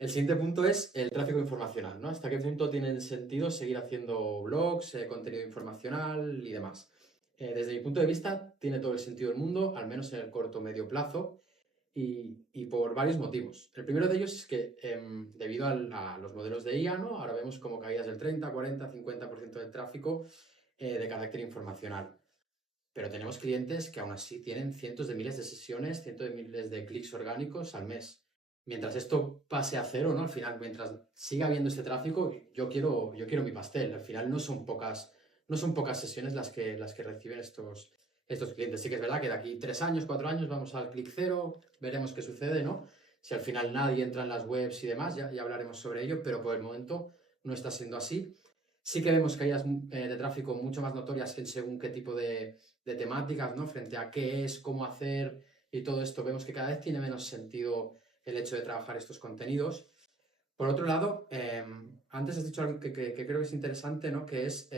El siguiente punto es el tráfico informacional, ¿no? ¿Hasta qué punto tiene sentido seguir haciendo blogs, contenido informacional y demás? Desde mi punto de vista, tiene todo el sentido del mundo, al menos en el corto o medio plazo, y por varios motivos. El primero de ellos es que debido a los modelos de IA, ¿no? Ahora vemos como caídas del 30, 40, 50% del tráfico de carácter informacional. Pero tenemos clientes que aún así tienen cientos de miles de sesiones, cientos de miles de clics orgánicos al mes. Mientras esto pase a cero, ¿no? Al final, mientras siga habiendo este tráfico, yo quiero mi pastel. Al final no son pocas sesiones las que reciben estos clientes. Sí que es verdad que de aquí 3 años, 4 años vamos al clic cero, veremos qué sucede, ¿no? Si al final nadie entra en las webs y demás, ya hablaremos sobre ello, pero por el momento no está siendo así. Sí que vemos caídas de tráfico mucho más notorias en según qué tipo de temáticas, ¿no? Frente a qué es, cómo hacer y todo esto, vemos que cada vez tiene menos sentido el hecho de trabajar estos contenidos. Por otro lado, antes has dicho algo que creo que es interesante, ¿no? Que es,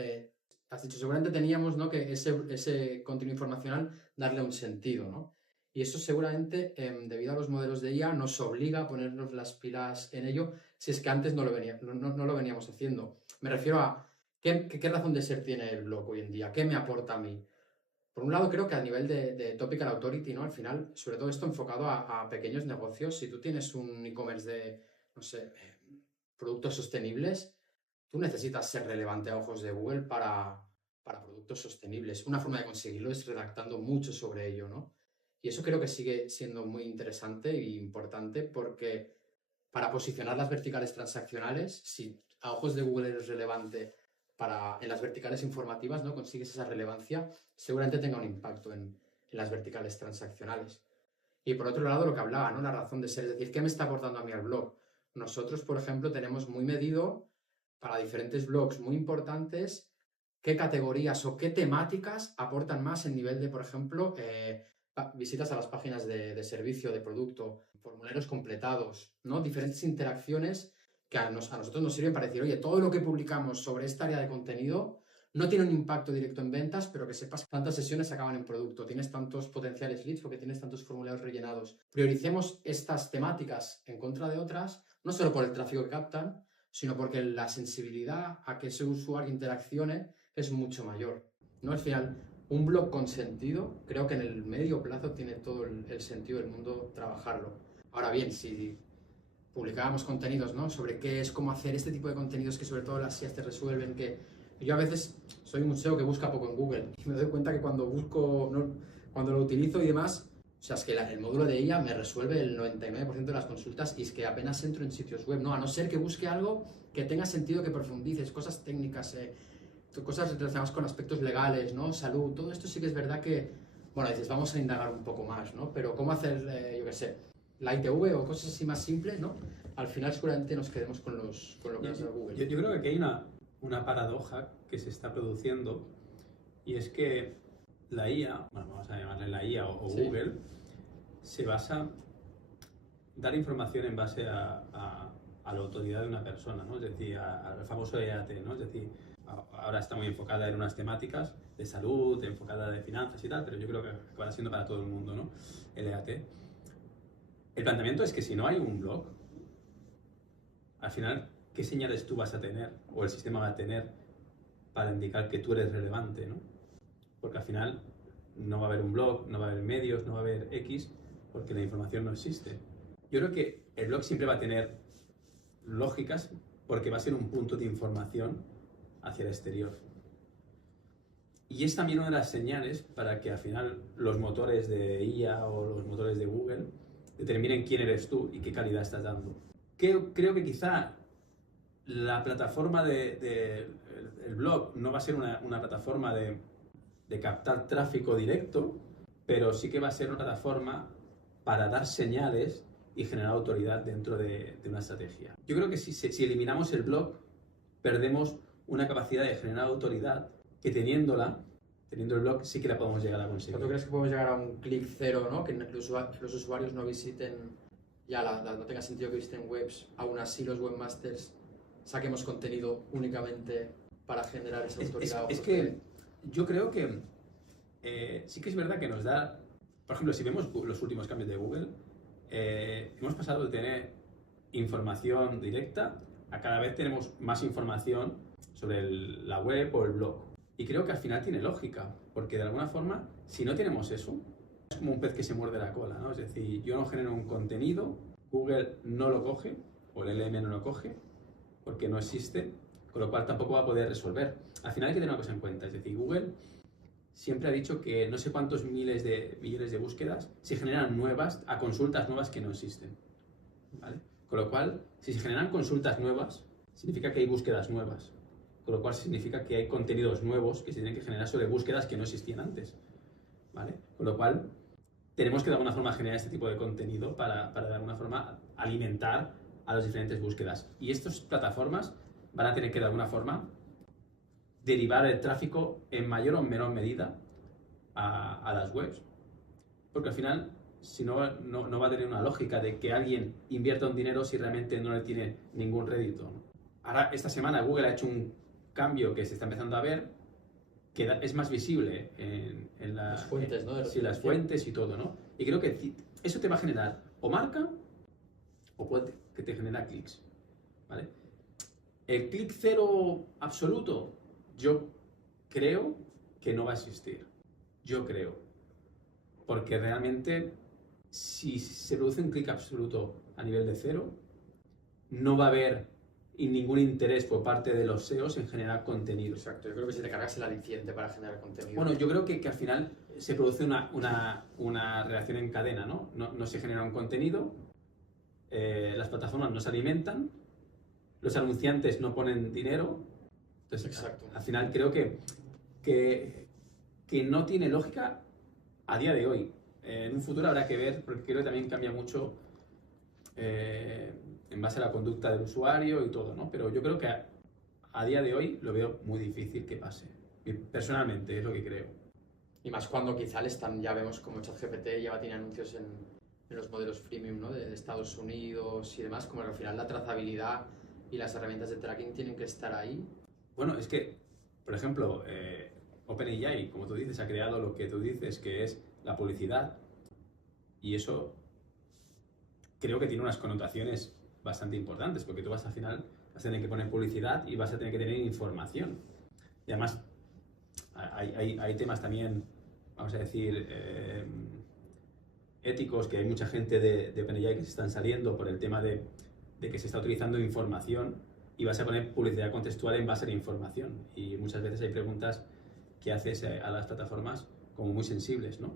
has dicho, seguramente teníamos, ¿no? Que ese contenido informacional darle un sentido, ¿no? Y eso seguramente, debido a los modelos de IA, nos obliga a ponernos las pilas en ello, si es que antes no lo veníamos haciendo. Me refiero a qué razón de ser tiene el blog hoy en día, qué me aporta a mí. Por un lado, creo que a nivel de Topical Authority, ¿no? Al final, sobre todo esto enfocado a pequeños negocios, si tú tienes un e-commerce de, no sé, productos sostenibles, tú necesitas ser relevante a ojos de Google para productos sostenibles. Una forma de conseguirlo es redactando mucho sobre ello, ¿no? Y eso creo que sigue siendo muy interesante e importante porque para posicionar las verticales transaccionales, si a ojos de Google eres relevante en las verticales informativas, ¿no? Consigues esa relevancia, seguramente tenga un impacto en las verticales transaccionales. Y por otro lado, lo que hablaba, ¿no? La razón de ser, es decir, ¿qué me está aportando a mí el blog? Nosotros, por ejemplo, tenemos muy medido para diferentes blogs muy importantes qué categorías o qué temáticas aportan más en nivel de, por ejemplo, visitas a las páginas de servicio, de producto, formularios completados, ¿no? Diferentes interacciones que a nosotros nos sirven para decir, oye, todo lo que publicamos sobre esta área de contenido no tiene un impacto directo en ventas, pero que sepas cuántas sesiones acaban en producto, tienes tantos potenciales leads porque tienes tantos formularios rellenados. Prioricemos estas temáticas en contra de otras, no solo por el tráfico que captan, sino porque la sensibilidad a que ese usuario interaccione es mucho mayor, ¿no? Al final, un blog con sentido, creo que en el medio plazo tiene todo el sentido del mundo trabajarlo. Ahora bien, si publicábamos contenidos, ¿no? Sobre qué es, cómo hacer este tipo de contenidos que sobre todo las SEAs te resuelven, que yo a veces soy un SEO que busca poco en Google y me doy cuenta que cuando busco, ¿no? Cuando lo utilizo y demás, o sea, es que el módulo de IA me resuelve el 99% de las consultas y es que apenas entro en sitios web, ¿no? A no ser que busque algo que tenga sentido, que profundices, cosas técnicas, cosas relacionadas con aspectos legales, ¿no? Salud, todo esto sí que es verdad que, bueno, dices, vamos a indagar un poco más, ¿no? Pero cómo hacer, yo qué sé, la ITV o cosas así más simples, ¿no? Al final seguramente nos quedemos con lo que hace Google. Yo creo que aquí hay una paradoja que se está produciendo y es que la IA, bueno, vamos a llamarle la IA o Sí. Google, se basa dar información en base a la autoridad de una persona, ¿no? Es decir, al famoso EAT, ¿no? Es decir, ahora está muy enfocada en unas temáticas de salud, enfocada de finanzas y tal, pero yo creo que acabará siendo para todo el mundo, ¿no? El EAT. El planteamiento es que si no hay un blog, al final, ¿qué señales tú vas a tener o el sistema va a tener para indicar que tú eres relevante, ¿no? Porque al final no va a haber un blog, no va a haber medios, no va a haber X, porque la información no existe. Yo creo que el blog siempre va a tener lógicas porque va a ser un punto de información hacia el exterior. Y es también una de las señales para que al final los motores de IA o los motores de Google determinen quién eres tú y qué calidad estás dando. Creo que quizá la plataforma el blog no va a ser una plataforma de captar tráfico directo, pero sí que va a ser una plataforma para dar señales y generar autoridad dentro de una estrategia. Yo creo que si eliminamos el blog, perdemos una capacidad de generar autoridad que teniendo el blog sí que la podemos llegar a conseguir. ¿Tú crees que podemos llegar a un clic cero, ¿no? Que los usuarios no visiten, no tenga sentido que visiten webs, aún así los webmasters saquemos contenido únicamente para generar esa autoridad? Es que yo creo que sí que es verdad que nos da, por ejemplo, si vemos los últimos cambios de Google, hemos pasado de tener información directa a cada vez tenemos más información sobre la web o el blog. Y creo que al final tiene lógica, porque de alguna forma, si no tenemos eso, es como un pez que se muerde la cola, ¿no? Es decir, yo no genero un contenido, Google no lo coge, o el LM no lo coge, porque no existe, con lo cual tampoco va a poder resolver. Al final hay que tener una cosa en cuenta, es decir, Google siempre ha dicho que no sé cuántos millones de búsquedas se generan nuevas a consultas nuevas que no existen, ¿vale? Con lo cual, si se generan consultas nuevas, significa que hay búsquedas nuevas, con lo cual significa que hay contenidos nuevos que se tienen que generar sobre búsquedas que no existían antes, ¿vale? Con lo cual, tenemos que de alguna forma generar este tipo de contenido para de alguna forma alimentar a las diferentes búsquedas. Y estas plataformas van a tener que de alguna forma derivar el tráfico en mayor o menor medida a las webs. Porque al final, si no va a tener una lógica de que alguien invierta un dinero si realmente no le tiene ningún rédito, ¿no? Ahora, esta semana Google ha hecho un cambio que se está empezando a ver, que es más visible en las fuentes, ¿no? Sí, las fuentes y todo, ¿no? Y creo que eso te va a generar o marca o puede que te genera clics, ¿vale? El clic cero absoluto, yo creo que no va a existir. Yo creo. Porque realmente, si se produce un clic absoluto a nivel de cero, no va a haber ningún interés por parte de los SEOs en generar contenido. Exacto, yo creo que si te cargas el aliciente para generar contenido. Bueno, yo creo que al final se produce una reacción en cadena, ¿no? No se genera un contenido, las plataformas no se alimentan, los anunciantes no ponen dinero. Entonces, exacto. Al final creo que no tiene lógica a día de hoy. En un futuro habrá que ver, porque creo que también cambia mucho en base a la conducta del usuario y todo, ¿no? Pero yo creo que a día de hoy lo veo muy difícil que pase. Y personalmente es lo que creo. Y más cuando quizá ya vemos como ChatGPT ya tiene anuncios en los modelos freemium, ¿no? de Estados Unidos y demás, como que al final la trazabilidad y las herramientas de tracking tienen que estar ahí. Bueno, es que, por ejemplo, OpenAI, como tú dices, ha creado lo que tú dices, que es la publicidad. Y eso creo que tiene unas connotaciones bastante importantes, porque tú vas al final vas a tener que poner publicidad y vas a tener que tener información. Y además hay temas también, vamos a decir, éticos, que hay mucha gente de OpenAI que se están saliendo por el tema de que se está utilizando información y vas a poner publicidad contextual en base a la información. Y muchas veces hay preguntas que haces a las plataformas como muy sensibles, ¿no?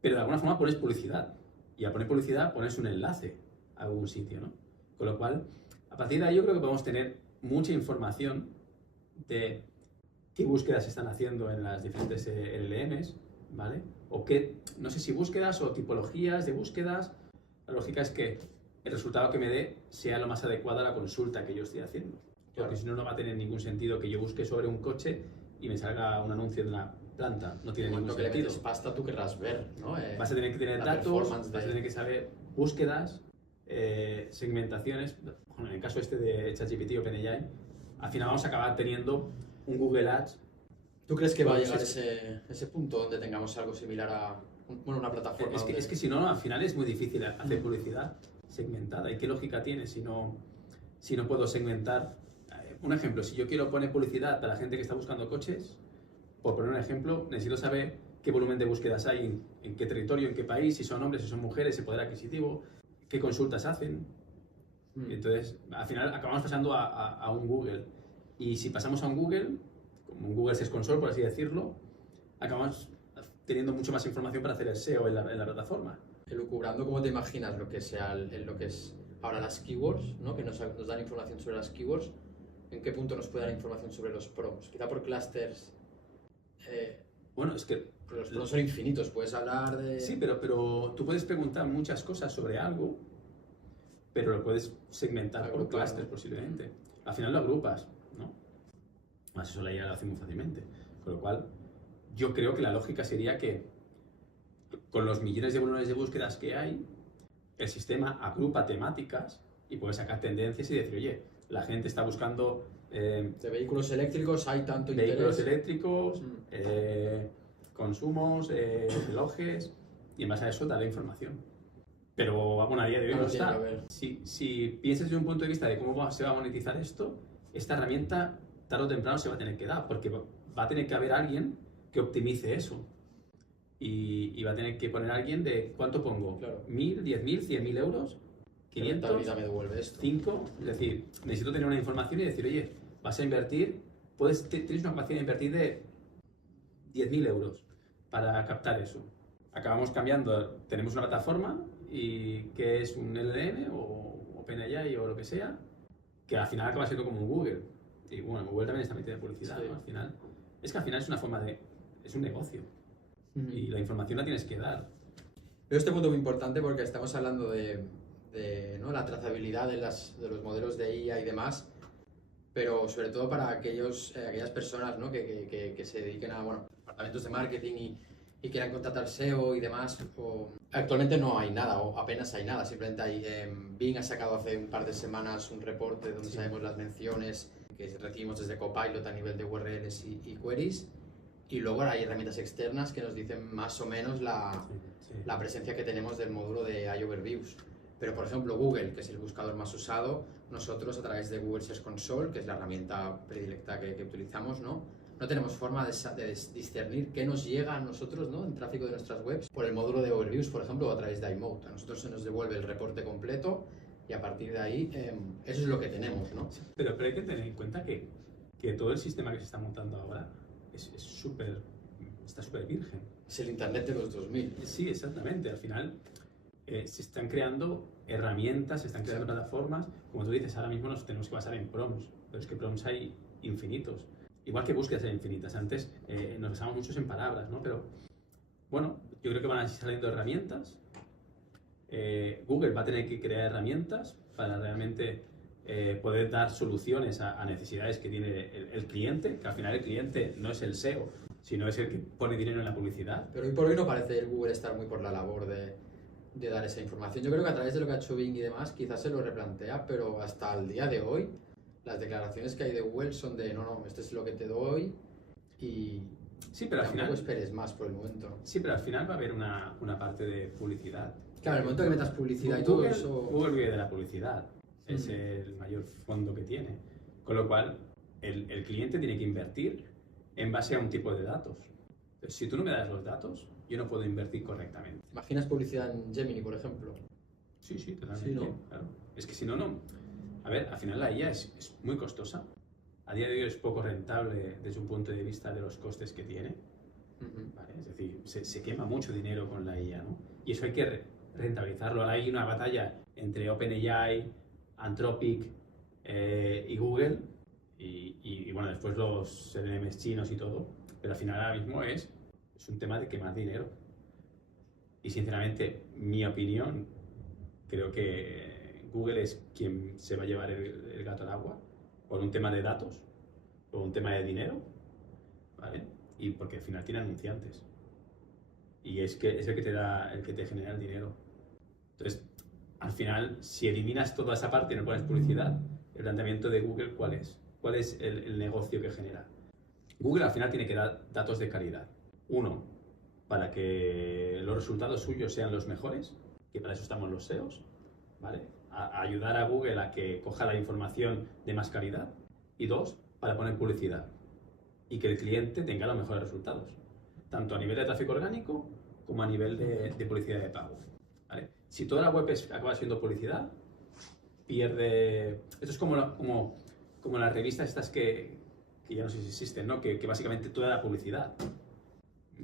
Pero de alguna forma pones publicidad. Y al poner publicidad pones un enlace a algún sitio, ¿no? Con lo cual, a partir de ahí yo creo que podemos tener mucha información de qué búsquedas se están haciendo en las diferentes LLMs, ¿vale? O qué, no sé si búsquedas o tipologías de búsquedas. La lógica es que el resultado que me dé sea lo más adecuado a la consulta que yo estoy haciendo. Porque si no, no va a tener ningún sentido que yo busque sobre un coche y me salga un anuncio de una planta. No tiene ningún sentido. Que le metes pasta, tú querrás ver, ¿no? Vas a tener que tener datos, vas a tener que saber búsquedas, segmentaciones. Bueno, en el caso este de ChatGPT o OpenAI, al final vamos a acabar teniendo un Google Ads. ¿Tú crees que va a llegar ese punto donde tengamos algo similar a una plataforma? Es que si no, al final es muy difícil hacer publicidad segmentada. ¿Y qué lógica tiene si no puedo segmentar? Un ejemplo, si yo quiero poner publicidad para la gente que está buscando coches, por poner un ejemplo, necesito saber qué volumen de búsquedas hay, en qué territorio, en qué país, si son hombres, si son mujeres, el poder adquisitivo, qué consultas hacen. Entonces, al final acabamos pasando a un Google. Y si pasamos a un Google, como un Google Search Console, por así decirlo, acabamos teniendo mucho más información para hacer el SEO en la plataforma. Elucubrando, ¿cómo te imaginas lo que sea lo que es ahora las keywords, ¿no? Que nos dan información sobre las keywords? ¿En qué punto nos puede dar información sobre los prompts? Quizá por clusters. Bueno, es que los prompts son infinitos, puedes hablar de... Sí, pero tú puedes preguntar muchas cosas sobre algo, pero lo puedes segmentar por clusters posiblemente. Al final lo agrupas, ¿no? Más eso la IA lo hace muy fácilmente. Con lo cual, yo creo que la lógica sería que con los millones de volúmenes de búsquedas que hay, el sistema agrupa temáticas y puede sacar tendencias y decir, oye, la gente está buscando... de vehículos eléctricos hay tanto vehículos interés. Eléctricos, consumos, relojes, y en base a eso darle información. Pero bueno, a día de hoy Claro, no tiene está. que haber. Si piensas desde un punto de vista de cómo se va a monetizar esto, esta herramienta tarde o temprano se va a tener que dar, porque va a tener que haber alguien que optimice eso. Y va a tener que poner a alguien de ¿cuánto pongo? Claro. 1.000, 10.000, 100.000 euros, ¿Qué 500, rentabilidad me devuelve esto? 5. Es decir, necesito tener una información y decir, oye, vas a invertir, tienes una capacidad de invertir de 10.000 euros para captar eso. Acabamos cambiando, tenemos una plataforma y que es un LLM o OpenAI o lo que sea, que al final acaba siendo como un Google. Y bueno, Google también está metido de publicidad, Sí. ¿no? Al final, es que al final es una forma de, es un negocio y la información la tienes que dar. Pero este punto es muy importante porque estamos hablando de, ¿no? la trazabilidad de los modelos de IA y demás, pero sobre todo para aquellas personas, ¿no? que se dediquen a departamentos de marketing y quieran contratar SEO y demás. Actualmente no hay nada, o apenas hay nada, simplemente hay. Bing ha sacado hace un par de semanas un reporte donde sabemos las menciones que recibimos desde Copilot a nivel de URLs y queries, y luego hay herramientas externas que nos dicen más o menos la presencia que tenemos del módulo de AI Overviews. Pero, por ejemplo, Google, que es el buscador más usado, nosotros a través de Google Search Console, que es la herramienta predilecta que utilizamos, no tenemos forma de discernir qué nos llega a nosotros, ¿no? en tráfico de nuestras webs por el módulo de Overviews, por ejemplo, o a través de iMode. A nosotros se nos devuelve el reporte completo y a partir de ahí eso es lo que tenemos, ¿no? Pero hay que tener en cuenta que todo el sistema que se está montando ahora está súper virgen. Es el Internet de los 2000. Sí, exactamente. Al final se están creando herramientas, se están creando plataformas. Como tú dices, ahora mismo nos tenemos que basar en prompts, pero es que prompts hay infinitos. Igual que búsquedas hay infinitas. Antes nos basamos muchos en palabras, ¿no? Pero bueno, yo creo que van a ir saliendo herramientas. Google va a tener que crear herramientas para realmente poder dar soluciones a necesidades que tiene el cliente, que al final el cliente no es el SEO, sino es el que pone dinero en la publicidad. Pero hoy por hoy no parece el Google estar muy por la labor de dar esa información. Yo creo que a través de lo que ha hecho Bing y demás quizás se lo replantea, pero hasta el día de hoy las declaraciones que hay de Google son de no, esto es lo que te doy y sí, pero al tampoco final esperes más por el momento. Sí, pero al final va a haber una parte de publicidad. Claro, el momento que metas publicidad y Google, todo eso... Google vive de la publicidad, es el mayor fondo que tiene. Con lo cual, el cliente tiene que invertir en base a un tipo de datos. Entonces, si tú no me das los datos, yo no puedo invertir correctamente. ¿Imaginas publicidad en Gemini, por ejemplo? Sí, totalmente. Sí, ¿no? Claro. Es que si no, no. A ver, al final la IA es muy costosa. A día de hoy es poco rentable desde un punto de vista de los costes que tiene. ¿Vale? Es decir, se quema mucho dinero con la IA, ¿no? Y eso hay que rentabilizarlo. Ahora hay una batalla entre OpenAI, Anthropic y Google y bueno, después los LLMs chinos y todo, pero al final ahora mismo es un tema de quemar dinero. Y sinceramente, mi opinión, creo que Google es quien se va a llevar el gato al agua por un tema de datos, por un tema de dinero, ¿vale? Y porque al final tiene anunciantes. Y es el que te genera el dinero. Entonces, al final, si eliminas toda esa parte y no pones publicidad, el planteamiento de Google, ¿cuál es? ¿Cuál es el negocio que genera? Google al final tiene que dar datos de calidad. Uno, para que los resultados suyos sean los mejores, que para eso estamos los SEOs, ¿vale? A ayudar a Google a que coja la información de más calidad. Y dos, para poner publicidad y que el cliente tenga los mejores resultados, tanto a nivel de tráfico orgánico como a nivel de publicidad de pago, ¿vale? Si toda la web acaba siendo publicidad, pierde... Esto es como las revistas estas que ya no sé si existen, ¿no? Que básicamente toda la publicidad.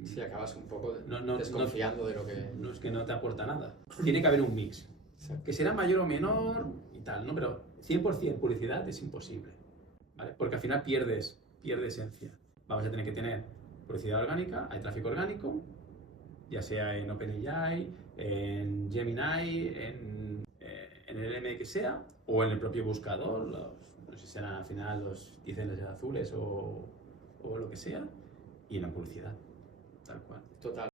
Sí, acabas un poco No, desconfiando de lo que... No es que no te aporta nada. Tiene que haber un mix. Exacto. Que será mayor o menor y tal, ¿no? Pero 100% publicidad es imposible, ¿vale? Porque al final pierde esencia. Vamos a tener que tener publicidad orgánica, hay tráfico orgánico, ya sea en OpenAI, en Gemini, en el LM que sea, o en el propio buscador, no sé si serán al final los diseños azules o lo que sea, y en la publicidad, tal cual. Total.